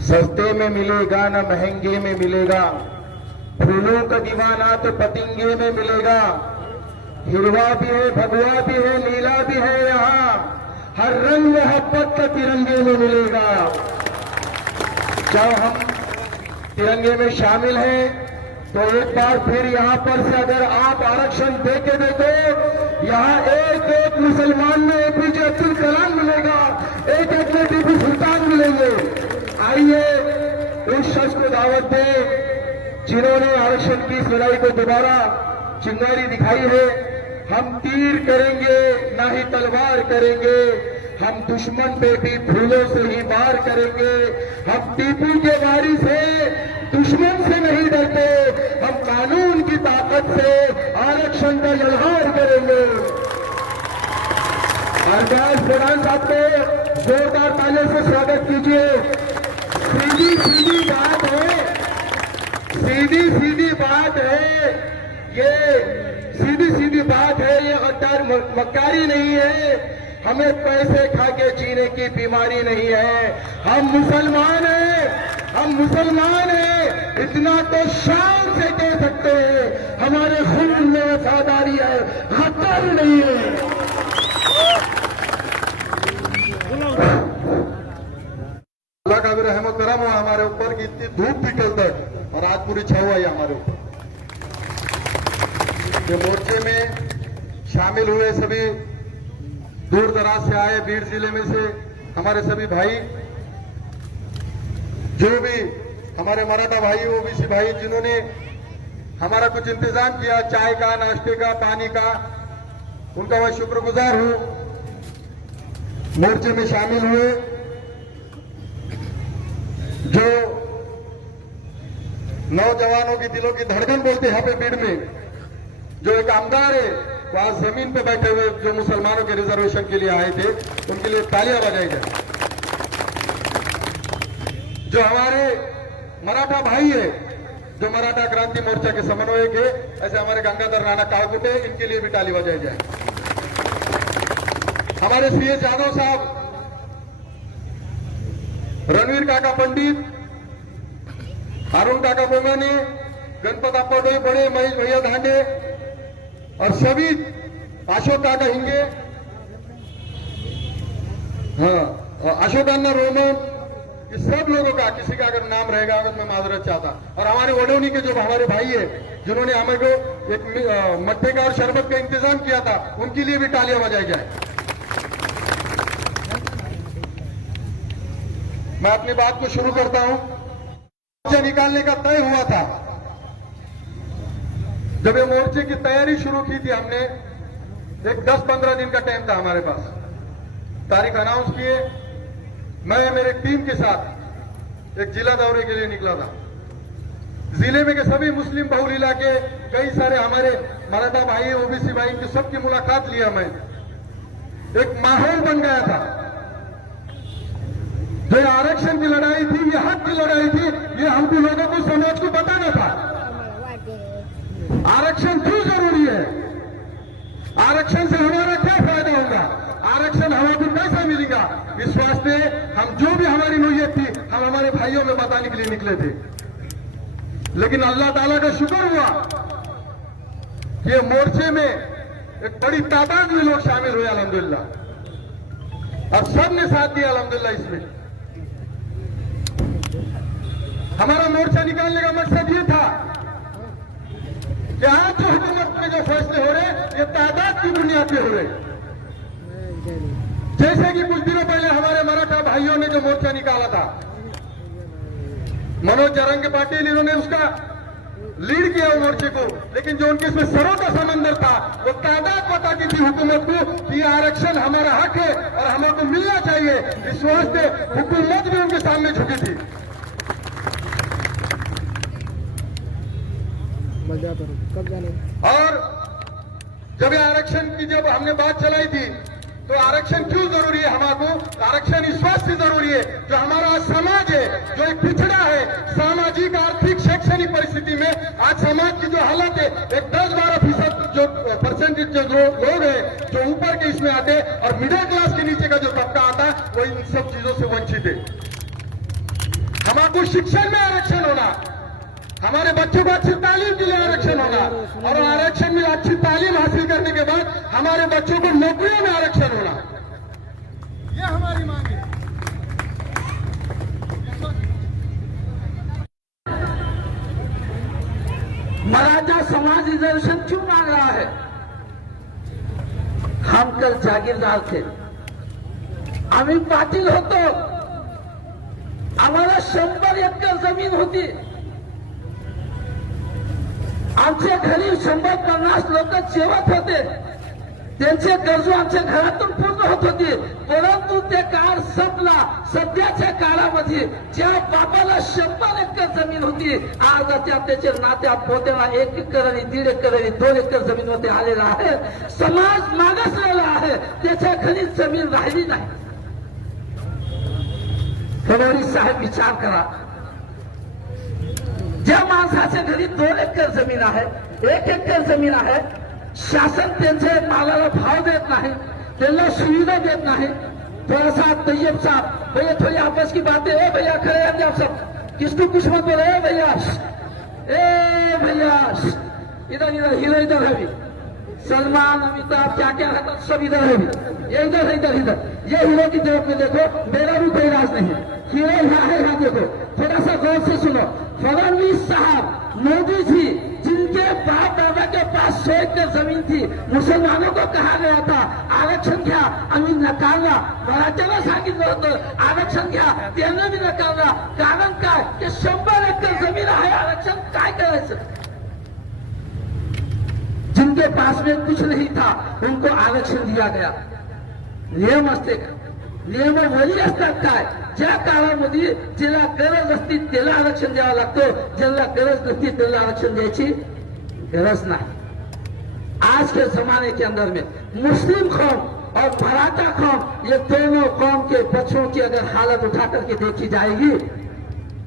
सस्ते में मिलेगा न महंगे में मिलेगा, फूलों का दीवाना तो पतिंगे में मिलेगा। हिरवा भी है, भगवा भी है, नीला भी है, यहाँ हर रंग मोहब्बत का तिरंगे में मिलेगा। जब हम तिरंगे में शामिल हैं तो एक बार फिर यहाँ पर से अगर आप आरक्षण दे के देखो, यहाँ एक एक मुसलमान में एपीजे अब्दुल कलाम मिलेगा, एक एक में टीपू सुल्तान मिलेंगे। आइए उस शख्स को दावत दें जिन्होंने आरक्षण की इस लड़ाई को दोबारा चिंगारी दिखाई है। हम तीर करेंगे ना ही तलवार करेंगे, हम दुश्मन पे भी फूलों से ही वार करेंगे। हम टीपू के वारी से दुश्मन से नहीं डरते, हम कानून की ताकत से आरक्षण का इजहार करेंगे। अरबाज प्रधान साहब को जोरदार तालियों से स्वागत कीजिए। सीधी सीधी बात है, सीधी सीधी बात है, ये सीधी सीधी बात है, ये गद्दार मक्कारी नहीं है। हमें पैसे खा के जीने की बीमारी नहीं है। हम मुसलमान हैं, हम मुसलमान हैं, इतना तो शान से कह सकते हैं। हमारे खून में वफादारी है, गद्दारी नहीं है। अल्लाह का भी रहमत करम हुआ हमारे ऊपर कि इतनी धूप भी कल तक और आज पूरी छाव आई हमारे ऊपर। ये मोर्चे में शामिल हुए सभी दूर दराज से आए बीड़ जिले में से हमारे सभी भाई, जो भी हमारे मराठा भाई ओबीसी भाई जिन्होंने हमारा कुछ इंतजाम किया, चाय का, नाश्ते का, पानी का, उनका मैं शुक्रगुजार हूं। मोर्चे में शामिल हुए जो नौजवानों की दिलों की धड़कन बोलते हैं यहाँ पे बीड़ में, जो एक आमदार है वहां जमीन पे बैठे हुए जो मुसलमानों के रिजर्वेशन के लिए आए थे, उनके लिए तालियां बजाई जाए। जो हमारे मराठा भाई है, जो मराठा क्रांति मोर्चा के समन्वयक है, ऐसे हमारे गंगाधर राणा कावकुटे, इनके लिए भी ताली बजाई जाए। हमारे सीएस यादव साहब, रणवीर काका पंडित, अरुण काका बोंगाने, गणपत अप्पा बड़े, महेश भैया धांडे और सभी, अशोक काका हिंगे, हाँ, अशोक अन्ना रोमन, ये सब लोगों का किसी का अगर नाम रहेगा अगर मैं माजरत चाहता। और हमारे वडोनी के जो हमारे भाई है जिन्होंने हमें को एक मट्ठे का और शरबत का इंतजाम किया था, उनके लिए भी तालियां बजाई जाए। मैं अपनी बात को शुरू करता हूं। मोर्चा निकालने का तय हुआ था, जब ये मोर्चे की तैयारी शुरू की थी हमने, एक 10-15 दिन का टाइम था हमारे पास। तारीख अनाउंस किए, मैं मेरे टीम के साथ एक जिला दौरे के लिए निकला था। जिले में के सभी मुस्लिम बहुल इलाके, कई सारे हमारे मराठा भाई, ओबीसी भाई, इनकी सबकी मुलाकात लिया मैं। एक माहौल बन गया था। जो आरक्षण की लड़ाई थी, ये हक की लड़ाई थी, ये हम भी लोगों को, समाज को बताना था। आरक्षण क्यों जरूरी है, आरक्षण से हमारा क्या फायदा होगा, आरक्षण हमको कैसा मिलेगा, इस वास्ते हम जो भी हमारी नोयत थी हम हमारे भाइयों में बताने के लिए निकले थे। लेकिन अल्लाह ताला का शुक्र हुआ कि ये मोर्चे में एक बड़ी तादाद में लोग शामिल हुए अल्हम्दुलिल्लाह, और सबने साथ दिया अल्हम्दुलिल्लाह। इसमें हमारा मोर्चा निकालने का मकसद ये था कि आज जो हुकूमत में जो फैसले हो रहे ये तादाद की बुनियाद पे हो रहे। जैसे कि कुछ दिनों पहले हमारे मराठा भाइयों ने जो मोर्चा निकाला था, मनोज जरंगे पाटिल, इन्होंने उसका लीड किया वो मोर्चे को, लेकिन जो उनके इसमें सरों का समंदर था, वो तादाद बताती थी हुकूमत को कि आरक्षण हमारा हक है और हमको मिलना चाहिए। इस वास्ते हुकूमत भी उनके सामने झुकी थी। और जब आरक्षण की जब हमने बात चलाई थी, तो आरक्षण क्यों जरूरी है हमको, आरक्षण इस वास्ते जरूरी है जो हमारा समाज है, जो एक पिछड़ा है सामाजिक, आर्थिक, शैक्षणिक परिस्थिति में, आज समाज की जो हालत है, एक 10-12% जो परसेंटेज जो लोग हैं जो ऊपर के इसमें आते और मिडिल क्लास के नीचे का जो तबका आता है, वो इन सब चीजों से वंचित है। आपको शिक्षण में आरक्षण होना, हमारे बच्चों को अच्छी तालीम के लिए आरक्षण होना, और आरक्षण में अच्छी तालीम हासिल करने के बाद हमारे बच्चों को नौकरियों में आरक्षण होना, यह हमारी मांग है। मराठा समाज रिजर्वेशन क्यों मांग रहा है? हम कल जागीरदार थे, आम्ही पाटील होतो, आम्हाला 100 एकर जमीन होती, आमच्या घरी 150 लोक जेवत होते, त्यांचे गरजू आमच्या घरातून पूर्ण होत होती, परंतु ते काळ संपला. सध्याच्या काळामध्ये ज्या बापाला 100 एकर जमीन होती, आज त्याच्या नात्या पोत्याला 1 एकर आणि 1.5 एकर आणि 2 एकर जमीनमध्ये आलेला आहे. समाज मागासलेला आहे, त्याच्या घरी जमीन राहिली नाही. फडणवीस साहेब विचार करा, ज्या माणसाच्या घरी 2 एकर जमीन आहे, 1 एकर जमीन आहे, शासन त्यांचे मालाला भाव देत नहीं, त्यांना सुविधा देत नहीं. थोड़ा सा तैयब साहब, भैया थोड़ी आपस की बातें, ए भैया खड़े हैं आप सब, किसको कुछ मत बोले, ए भैया इधर इधर हीरो इधर है भी, सलमान अमिताभ क्या क्या है सब इधर है भी, ये इधर इधर इधर, ये हीरो की तरफ में देखो, मेरा भी कोई राज नहीं है, हीरो यहाँ है, यहाँ देखो, थोड़ा सा गौर से सुनो. फडणवीस साहब, मोदी जी, जिनके बाप दादा के पास 100 एकड़ जमीन थी, मुसलमानों को कहा गया था आरक्षण घ्या, आम्ही नकारला. मराठ्याला सांगितलं होतं आरक्षण घ्या, त्यांना भी नकारला. कारण काय, ते 100 एकर जमीन आहे, आरक्षण काय करायचं? जिनके पास में कुछ नहीं था उनको आरक्षण दिया गया. नियम असते का? नियम वही असतात काय, ज्या काळामध्ये ज्याला गरज असती त्याला आरक्षण द्यावं लागतं, ज्याला गरज नसती त्याला आरक्षण द्यायची गरज नाही. आज के जमाने के अंदर में मुस्लिम कौम और मराठा कौम, ये दोनों कौम के बच्चों की अगर हालत उठा करके देखी जाएगी,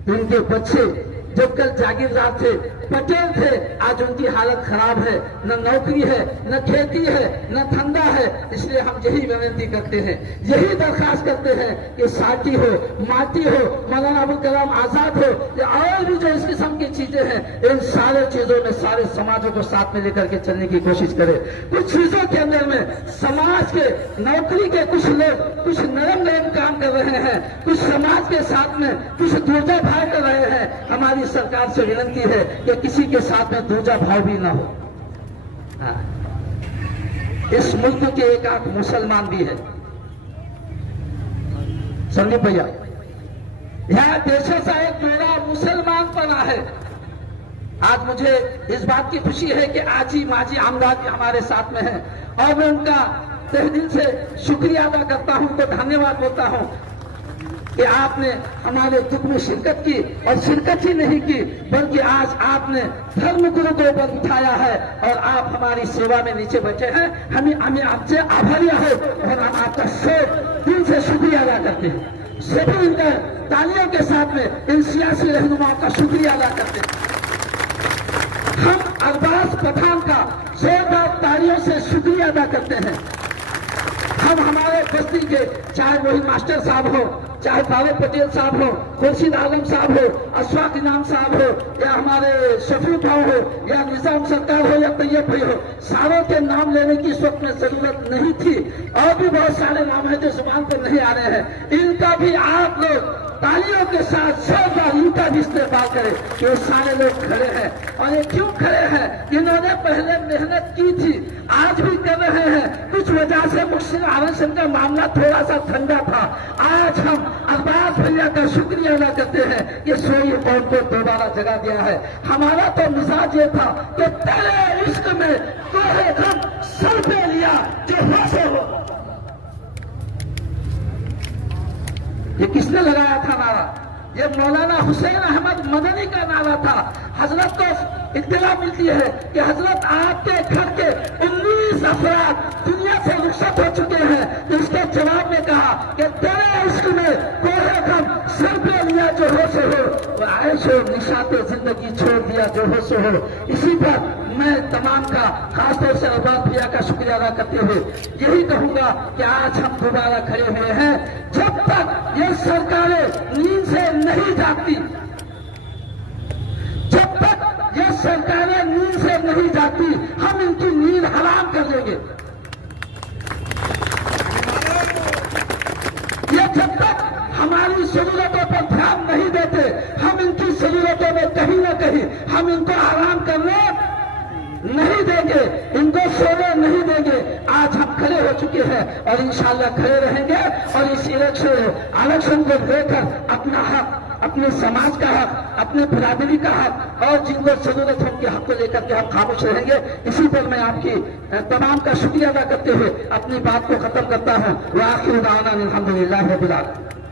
तो उनके बच्चे जो कल जागीरदार थे, पटेल थे, आज उनकी हालत खराब है, न नौकरी है, न खेती है, न धंधा है. इसलिए हम यही विनती करते हैं, यही दरखास्त करते हैं कि साथी हो, माटी हो, मौलाना अबुल कलाम आजाद हो, या और भी जो इस किस्म की चीजें हैं, इन सारे चीजों में सारे समाजों को साथ में लेकर के चलने की कोशिश करें. कुछ चीजों के अंदर में समाज के नौकरी के कुछ लोग कुछ नरम नरम काम कर रहे हैं, कुछ समाज के साथ में कुछ दूजा भाव कर रहे हैं. हमारी सरकार से विनती है कि किसी के साथ में दूजा भाव भी ना हो. इस मुल्क के एक आध मुसलमान भी है, संदीप भैया, यह देशाचा एक जोड़ा मुसलमानपणा है. आज मुझे इस बात की खुशी है कि आजी माजी आमदार भी हमारे साथ में है, और मैं उनका तहे दिल से शुक्रिया अदा करता हूं, तो धन्यवाद बोलता हूं कि आपने हमारे दुख में शिरकत की, और शिरकत ही नहीं की बल्कि आज आपने धर्म गुरु को ऊपर उठाया है और आप हमारी सेवा में नीचे बैठे हैं. हमें आपसे आभारी है और हम आपका सब दिल से शुक्रिया अदा करते हैं. सभी इनका तालियों के साथ में इन सियासी रहनुमाओं का शुक्रिया अदा करते हैं. हम अरबाज पठान का जोरदार तालियों से शुक्रिया अदा करते हैं. हम हमारे बस्ती के, चाहे वही मास्टर साहब हो, चाहे फारूक पटेल साहब हो, खुर्शीद आलम साहब हो, अशफाक इनाम साहब हो, या हमारे शफी भाव हो, या निजाम सरकार हो, या तैयब भाई हो, सारों के नाम लेने की इस वक्त में जरूरत नहीं थी. और भी बहुत सारे नाम है जो जुबान पर नहीं आ रहे हैं. इनका भी आप लोग तालियों के साथ जोरदार इनका भी इस्तेमाल करें कि ये सारे लोग खड़े हैं. और ये क्यों खड़े हैं? इन्होंने पहले मेहनत की थी, आज भी कर रहे हैं. कुछ वजह से मुस्लिम आरक्षण का मामला थोड़ा सा ठंडा था. आज हम अरबाज भैया का शुक्रिया अदा करते हैं कि सोई कौम को दोबारा जगा दिया है. हमारा तो मिजाज ये था कि तेरे इश्क में तोहे गम सर पे लिया जो होश हो. ये किसने लगाया था नारा? ये मौलाना हुसैन अहमद मदनी का नारा था. हजरत को इत्तला मिलती है कि हजरत आपके घर के 19 अफराद दुनिया से रुखसत हो चुके हैं. तो इसके जवाब में कहा कि तेरे इश्क में कोहे गम सर पे लिया जो होश हो, आयश हो निशाते जिंदगी छोड़ दिया जो होश हो. इसी पर मैं तमाम का खासतौर से अरबाज भैया का शुक्रिया अदा करते हुए यही कहूंगा कि आज हम दोबारा खड़े हुए हैं। जब तक ये सरकारें नींद से नहीं जागती, जब तक ये सरकारें नींद से नहीं जागती, हम इनकी नींद हराम कर देंगे। ये जब तक हमारी जरूरतों पर ध्यान नहीं देते, हम इनकी जरूरतों में कहीं ना कहीं हम इनको आराम करने नहीं देंगे, इनको सोने नहीं देंगे। आज हम खड़े हो चुके हैं और इंशाल्लाह खड़े रहेंगे और इस इलेक्शन को लेकर अपना हक, अपने समाज का हक, अपने बिरादरी का हक और जिनको जरूरत है उनके हक को लेकर के हम खामोश रहेंगे। इसी पर मैं आपकी तमाम का शुक्रिया अदा करते हुए अपनी बात को खत्म करता हूँ। व आखिर दावाना अल्हम्दुलिल्लाह रब्बिल आलमीन।